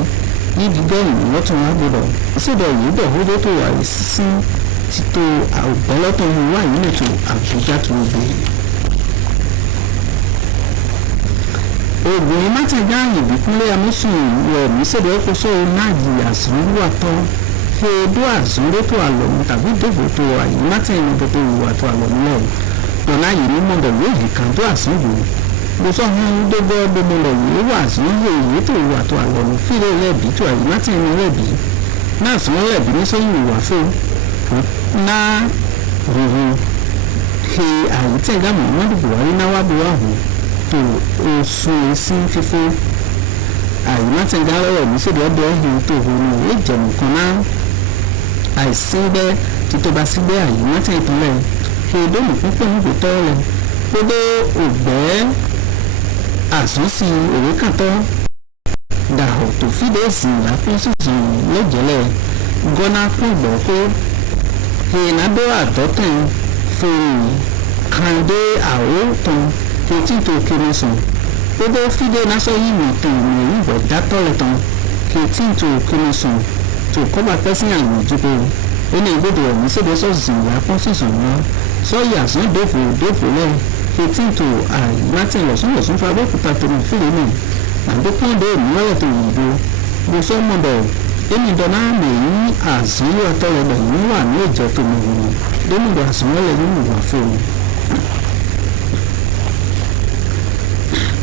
yídi gbẹ̀yìn lọ́tún agbọ̀dọ̀ ìṣẹ̀dọ̀ yìí bọ̀ hódó tó wà sí títò àgbẹ̀lọ́tọ̀ yìí wà nílẹ̀ tó Àbújá tó gbé. oògùn ìmọ̀tẹ̀gá ìbíkúnlẹ̀ amúsùn wọ̀ níṣẹ̀dọ̀ ẹ̀kọ́ sọ̀rọ̀ náà yìí àsánwó àtọ́ èdè àsánwó tó àlọ́ tàbí dòbò tó àyè mọ̀tẹ̀yìn tó wà tó àlọ́ nílẹ̀ lọ́nà yìí ní mọ̀dọ̀ lóyè kan tó àsánwó bó sọ hàn gbogbo gbogbo lọ yìí wà sí èyí tó wà tó àlọ́nù fílẹ̀ lẹ́bi tó àyè láti ẹni lẹ́bi náà sọ wọ́n lẹ́bi ní sọ́yìn ìwà fún náà ròhò he àyítẹ́gà Muhammadu Buhari náà wá buwá hù tó oṣù sí fífó àyè láti ẹ̀gá lọ́wọ́ ní sódò ọdọ ẹ̀hìn tó hù ní ìwé ìjẹ̀mù kan náà àìsí bẹ́ títọ́ba sí bẹ́ àyè láti ìpínlẹ̀ he dóòmù púpọ̀ níbi tọ́ rẹ̀ gbogbo ògbẹ́ àsúnsì òwe kàtọ́ dàhọ̀ tó fìdí èsì àfúnsùsù lọ́jọ́lẹ̀ gọ́nà fún ìgbọ̀kó ìnádó àtọ́tàn fún kàndé àwòtán etí tó kéré sùn gbogbo fìdí násọ yìí nìtàn ìmọ̀ ìbọ̀ dátọ́lẹ̀ tán etí tó kéré sùn tó kọ́ba pẹ́sí àyè ìdúgbò ẹni ìgbòdò ọ̀hún síbi sọ́ọ̀sì àfúnsùsù wọn sọ́ọ̀yì àsán dòfò lẹ́yìn etí tó àyè láti ìlọ̀sùnlọ̀sùn fún Abẹ́òkúta tó ní fílẹ̀ náà àdókòndé ìmúlẹ̀ tó yìnbó gbèsè mọ̀dọ̀ èmi dọ̀nà mẹ́yìn àsánwó àtọ́rọ̀dọ̀ yìí wà ní ìjọ tó mọ̀ wọn lónìí àsánwọ́lẹ̀ nínú ìwà fún un.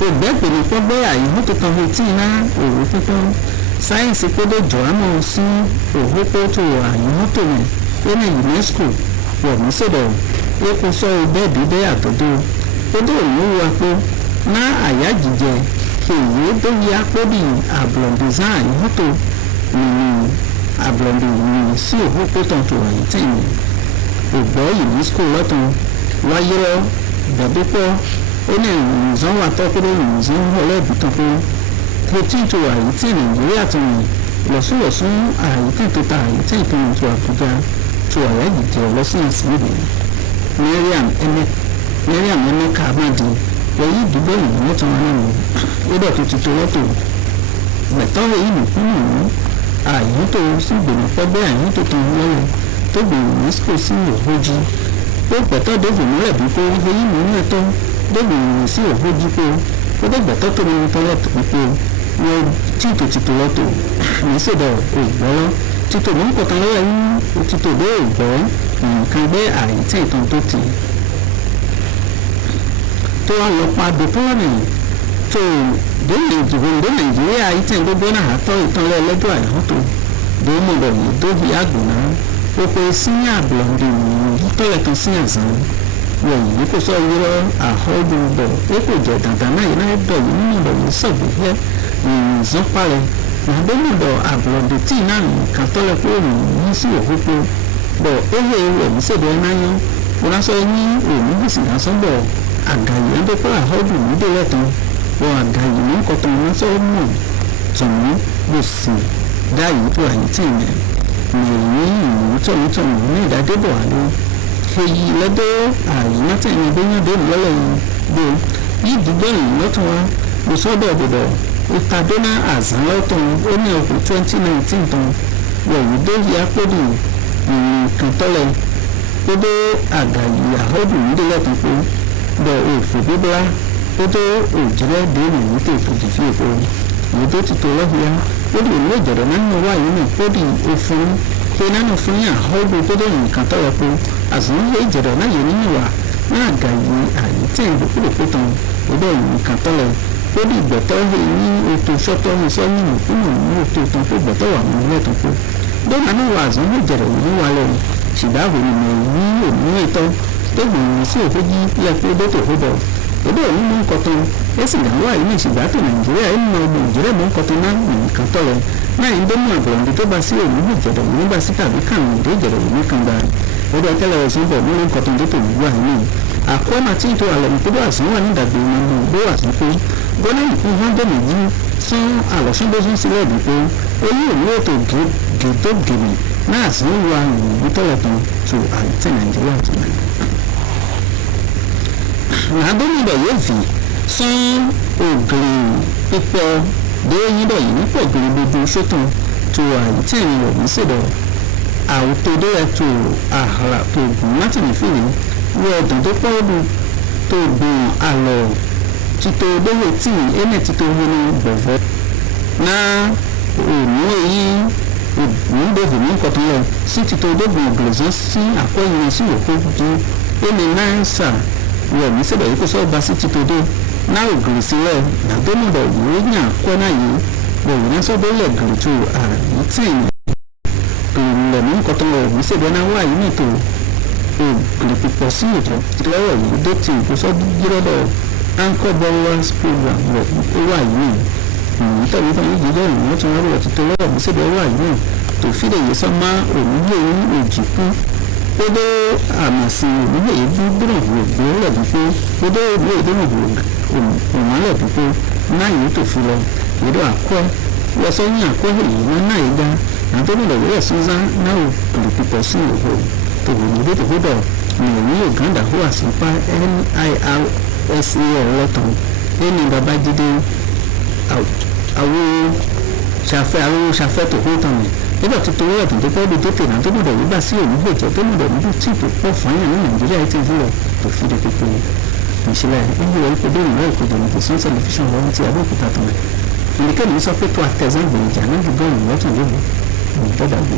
ògbẹ́gbẹ̀rẹ̀ pọ́gbẹ́ àyíwó tó kan etí iná òwò pípọ́n sáyẹ́ǹsì kódé jọ̀hámọ́ sí òhópó tó àyíwó tó rẹ̀ ẹni UNESCO wọ̀mí sọ̀dọ̀ epo sọ ìbẹ́ẹ̀bí bẹ́ẹ̀ àtọ́dọ́ kódé òun wá pé ná àyà jíjẹ èyí tó yẹ akpọ́bì àbùlọ̀dùzán àyíwótò nínú àbùlọ̀dù nínú sí òhópó tán tó wáyé tẹ̀yìn ògbọ́ UNESCO lọ́tàn wáyé gbẹ̀dúpọ̀ ó ní ìrìnzán wà tọ́kúrò ìrìnzán ọlẹ́bù tán pé etí tó wáyé tí Nàìjíríà tó rìn lọ́sùlọ́sùn àyè tẹ̀ tó ta àyè tẹ̀ tó rìn tó Àbújá tó àyà jíjẹ lọ́sìn àsìlè Mariam Emeka Amadi wọ́yí ìdúgbò yìí wọ́n tún wọn nínú ìdọ̀ tó ti tó lọ́tò gbẹ̀tọ́ èyí nìkú nìyí àyíntò sí gbèrò pẹ́gbẹ́ àyíntò tó ń lọ́wọ́ tó gbèrò UNESCO sí òhójì ó gbẹ̀tọ́ dèbò múlẹ̀ bí pé èyí nìyí ẹ̀tọ́ dèbò ìrìn sí òhójì pé ó dé gbẹ̀tọ́ tó nínú tọ́lẹ̀ tó pé wọ́n títò ti tó lọ́tò ní sèdọ̀ ògbọ́lọ́ títò mọ́ nǹkan lọ́wọ́ yín títò dé ògbọ́ nǹkan gbé àyíntì ìtàn tó ti tó wà lọ pa dòpọ́ọ̀nì tó délé ìdìbò Nàìjíríà ìtẹ̀ gbogbo náà àtọ́ ìtànlẹ̀ ẹlẹ́jọ́ àyàwótò dòmọ̀dọ̀ yìí dóbi àgbọ̀nà ó pe síyàn àbùlọ̀dì yìí tọ́lẹ̀ kan síyàn sàn wọ̀ yìí kò sọ ìrọ̀ àhọ́dù bọ̀ ó kò jẹ́ dandan náà yìí náà dọ̀ yìí nínú ọ̀dọ̀ yìí sọ̀gbẹ́fẹ́ ìrìnzán parẹ́ nàdómọ̀dọ̀ àbùlọ̀dì tí náà kàtọ́lẹ̀ pé òun yìí sí òkúpo bọ̀ ó yẹ ìwọ̀ ní sèdè náà wọn sọ ní òní gbèsè lásán bọ̀ àgàyè ń dẹ́kọ́ àhọ́dùn nídìí tán wọn àgàyè ní kọ́tàn wọn sọ mọ̀ tọ̀mú gbèsè dáyé tó àyè tì mẹ́ nìyí ìwú tọ̀mùtọ̀mù ní ìdádébọ̀ àlọ́ èyí lọ́dọ̀ àyè mọ́tẹ̀yìn gbẹ́yàndé lọ́lọ́ gbò yìí dùgbọ́n lọ́tún wa lọ sọ́dọ̀ ọ̀dọ̀ ìtàdóná àzán lọ́tún ó ní ọkùn 2019 tán wọ̀nyí dé yá pọ́dù nǹkan tọ́lẹ̀ ó dé àgàyè àhọ́dù nídìí pé bọ̀ òfò bíbélà ó dé òjìrẹ́ dèrè ní tètè fi èfò èyí tó ti tó lọ́hùn ó dé ìlú ìjọ̀dọ̀ nínú wáyé náà ó dé òfin pé nánà fún yà àhọ́dù tó dé nǹkan tọ́lẹ̀ pé àzán yé ìjọ̀dọ̀ náà yẹ nínú wa náà àgàyè àyè tí ìdókòlòpó tán ó dé nǹkan tọ́lẹ̀ ó dé ìgbọ̀tọ́ ní ètò sọ́tọ́ ní sọ́yìn ìpínlẹ̀ ní ètò tán tó gbọ̀tọ́ wà nínú ilé tán pé dọ́gba náà wà àzán yé ìjọ̀dọ̀ yìí wà lẹ́yìn ṣìdáhùn ìmọ̀ ní òmìnira ìtọ́ tó gbìyànjú sí òfójì lẹ́kọ́ dótò fúbọ̀ òde òní mú nkọtàn ẹsìn ìyàwó àyè ní ìṣègbà tó nàìjíríà ẹni náà ọmọ nàìjíríà mú nkọtàn náà nǹkan tọrọ náà ń dẹ́nu àgbọ̀ǹdì tó bá sí òní ní ìjọba òní bá sí tàbí káwọn òde ìjọba òní kan gba òde ọtẹlẹ ẹsìn bọ mú nkọtàn dótò wù wà ní àkọ́nà tí ìtò àlọ́ ìpínlẹ̀ àsán wà ní ìdàgbé nínú ìgbó àsán pé gbọ́dọ̀ ìpín họ́ndẹ̀ méjì sán àlọ́sọ́dọ́sọ́ sílẹ̀ bí pé ó ní òní ètò gètò gèmì náà sí ń wá ìlú tọ́lẹ̀ kan tó àìtẹ́ nàìjíríà tó náà. Nàdónìbọ̀ yóò fi sán ògiri pípọ̀ dé yíbọ̀ yìí nípò ògiri gbogbo sótàn tó àìtẹ́ ìrìn òní ṣèdọ̀ àwòtò dóyà tó àhàrà tó gùn láti nìfìlì wọ ọ̀dàn tó pọ̀ ọdún tó gùn àlọ́ títò dówó tí ẹnẹ títò wọnú gbọ̀vọ́ náà òní èyí ògbóǹdòfò ní nǹkan tó lọ sí títò dógùn ògbòlòsán sí àkọ́yìn sí òkú ju ẹnì náà sà wọ̀ ní sẹ́dọ̀ yìí kó sọ́ọ́ bá sí títò dó náà ògìrì sílẹ̀ nàdónìbọ̀ yìí ní àkọ́ náà yìí wọ̀ yìí náà sọ́dọ̀ lẹ̀ gìrì tó àrùn tìǹ ìrìnlẹ̀ ní nǹkan tó lọ ní sẹ́dọ̀ náà wà yìí nìtò ògìrì pípọ̀ sí ìtọ́ ìtọ́wọ̀ yìí dó ti ìkósọ́ gírọ́dọ̀ anchor borrowers program wọ̀ ó wà yìí tàbí fún yìí jẹ́ ìwọ̀n tí wọ́n rọ̀ títọ́ lọ́wọ́ ní sẹ́dọ̀ wà yìí tó fìdí yìí sọ máa òmùgbé òjì kú ó dé àmàsí òmùgbé yìí gbúgbúrò gbogbo lẹ́bi pé ó dé òmùgbé yìí dẹ́nu òmùmọ́ lẹ́bi pé náà yìí tó fi lọ ìdó àkọ́ wọ́sọ́ ní àkọ́ èyí wọn náà yìí gbá àtọ́nudọ̀ wíyà sọ́sá náà òkèlè pípọ̀ sí ìhò tó wù ní tó gbọ́dọ̀ ní èyí Uganda hó àsìpá NIRSA ọlọ́tàn ẹni Babájídé àwọn ṣàfẹ́ tó kó tán ni nígbà tó torí ẹ̀dùn tó pọ́ọ́dù tó tèèyàn tó gbọ́dọ̀ wíwá sí òun gbèjọ́ tó gbọ́dọ̀ níbi tí tó pọ̀ fáyàn ní Nàìjíríà ti ń lọ tó fi dé pípé ìṣẹ̀lẹ̀ ìgbìyànjú ìpèdè ìlú ìpèdè ní tẹ̀sán tẹlifíṣàn wọn ti Abẹ́òkúta tó rẹ̀ ìdíkẹ́ni sọ pé tó àtẹ̀sán gbòòjà náà ju bọ́ọ̀lù lọ́tún lóbi ìjọba gbé.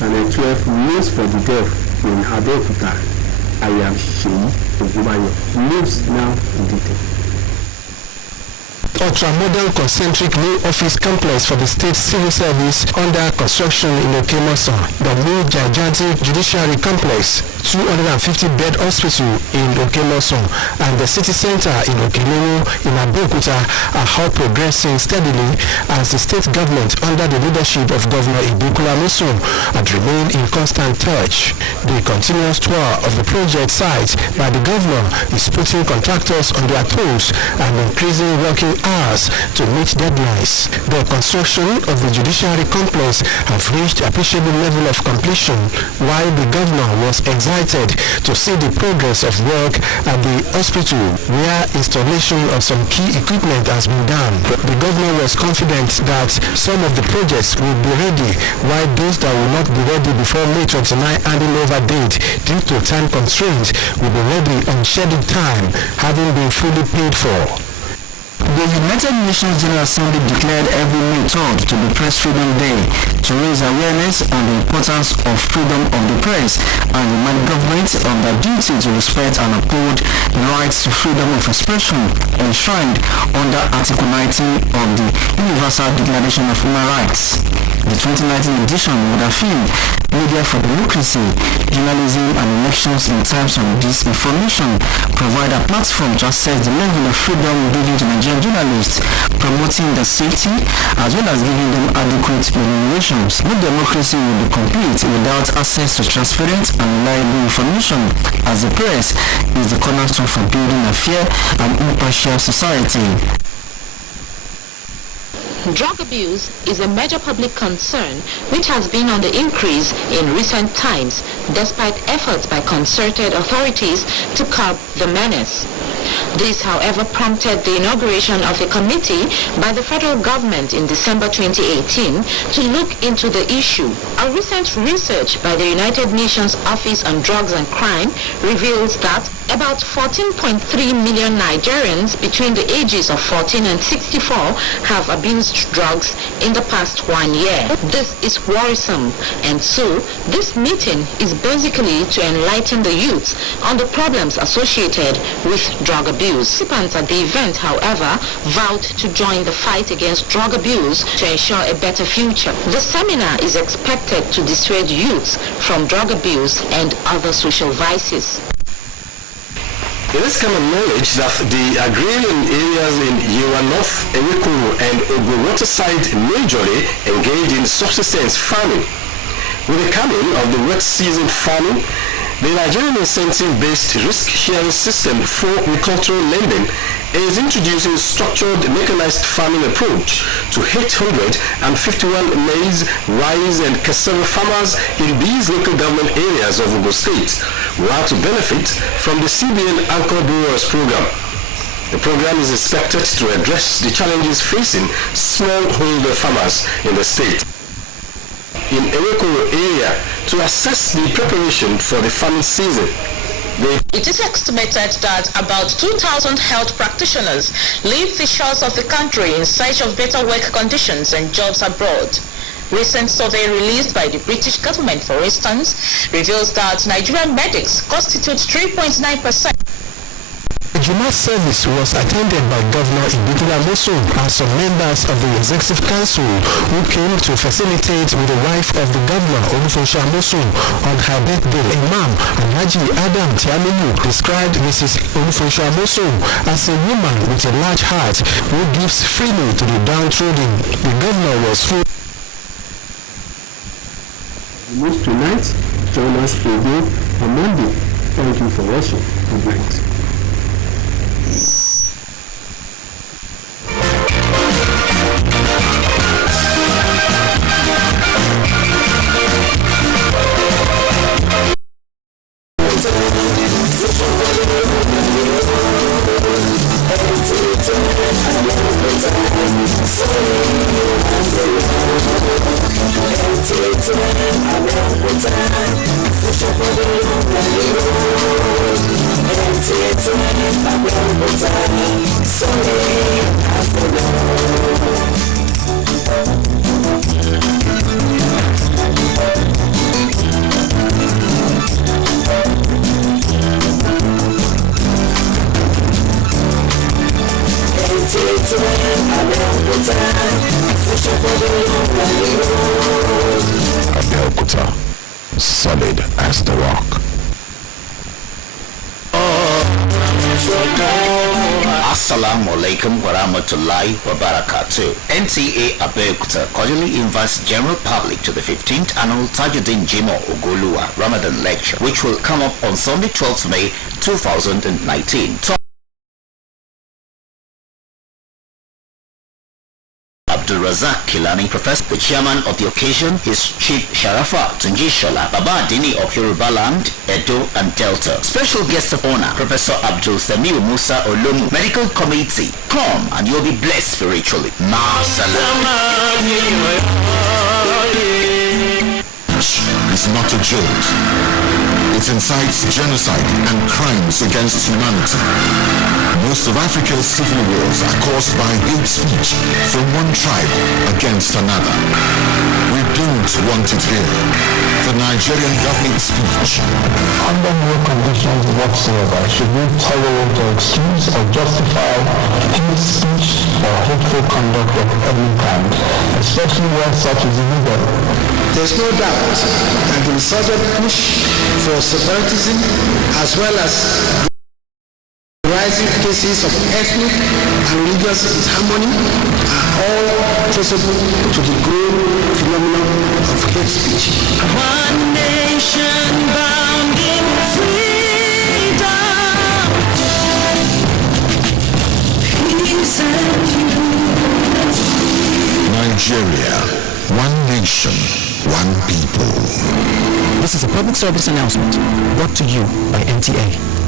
Channel 12 News for the Deaf in Abeokuta. I am Sheyi Ogunbayo. News now in detail. Ultra-modern concentric new office complex for the state civil service under construction in Okemosan. The new gigantic judiciary complex, 250-bed hospital in Okemosan, and the city center in Okelero in Abeokuta are all progressing steadily as the state government under the leadership of Governor Nta Abeokuta had remained in constant touch. The continuous tour of the project site by the governor is putting contractors on their toes and increasing working hours to meet deadlines. The construction of the judiciary complex have reached appreciable level of completion, while the governor was excited to see the progress of work at the hospital, where installation of some key equipment has been done. The governor was confident that some of the projects will be ready, while those that will not be ready before May 29 handing over date due to time constraints will be ready on scheduled time, having been fully paid for. The United Nations General Assembly declared every May 3rd to be Press Freedom Day to raise awareness on the importance of freedom of the press and remind governments of their duty to respect and uphold the rights to freedom of expression enshrined under Article 19 of the Universal Declaration of Human Rights. The 2019 edition would affirm media for democracy, journalism and elections in times of disinformation, provide a platform to assess the level of freedom given to Nigerian journalists, promoting their safety as well as giving them adequate remunerations. No democracy will be complete without access to transparent and reliable information, as the press is the cornerstone for building a fair and impartial society. Drug abuse is a major public concern which has been on the increase in recent times, despite efforts by concerted authorities to curb the menace. This, however, prompted the inauguration of a committee by the federal government in December 2018 to look into the issue. A recent research by the United Nations Office on Drugs and Crime reveals that about 14.3 million Nigerians between the ages of 14 and 64 have abused drugs in the past 1 year. This is worrisome, and so this meeting is basically to enlighten the youth on the problems associated with drug abuse. Participants at the event, however, vowed to join the fight against drug abuse to ensure a better future. The seminar is expected to dissuade youths from drug abuse and other social vices. It is common knowledge that the agrarian areas in Yewa North, Ewekuru and Ogo Waterside majorly engage in subsistence farming. With the coming of the wet season farming, the Nigerian incentive-based risk-sharing system for agricultural lending is introducing structured mechanized farming approach to 851 maize, rice and cassava farmers in these local government areas of Ogo State, who are to benefit from the CBN Anchor Borrowers Program. The program is expected to address the challenges facing smallholder farmers in the state. In Ewekuru area to assess the preparation for the farming season. It is estimated that about 2,000 health practitioners leave the shores of the country in search of better work conditions and jobs abroad. Recent survey released by the British government, for instance, reveals that Nigerian medics constitute 3.9%. The Jumat service was attended by Governor Ibukuwa Moso and some members of the Executive Council who came to facilitate with the wife of the Governor, Olufosha Moso, on her birthday. Imam Alhaji Adam Tiaminu described Mrs. Olufosha Moso as a woman with a large heart who gives freely to the downtrodden. The Governor was full. Most tonight, join us again on Monday. Thank you for watching. Good night. Abeokuta, solid as the rock. Assalamu alaikum wa rahmatullahi wa barakatuh. Nta Abeokuta cordially invites general public to the 15th annual Tajuddin Jimo Ogoluwa Ramadan lecture, which will come up on Sunday 12th May 2019. Abdul Razak Kilani Professor. The chairman of the occasion is Chief Sharafa Tunji Shola Baba Adini of Yoruba Land, Edo and Delta. Special guest of honor, Professor Abdul Samiu Musa Olomu. Medical committee, come and you'll be blessed spiritually. It's not a joke. It incites genocide and crimes against humanity. Most of Africa's civil wars are caused by hate speech from one tribe against another. We don't want it here. The Nigerian government speech. Under no conditions whatsoever should we tolerate or excuse or justify hate speech or hateful conduct of any kind, especially where such is illegal. There's no doubt that the resurgent push for separatism as well as the rising cases of ethnic and religious disharmony are all traceable to the growing phenomenon of hate speech. One nation bound in freedom, peace and unity. Nigeria, one nation, one people. This is a public service announcement brought to you by NTA.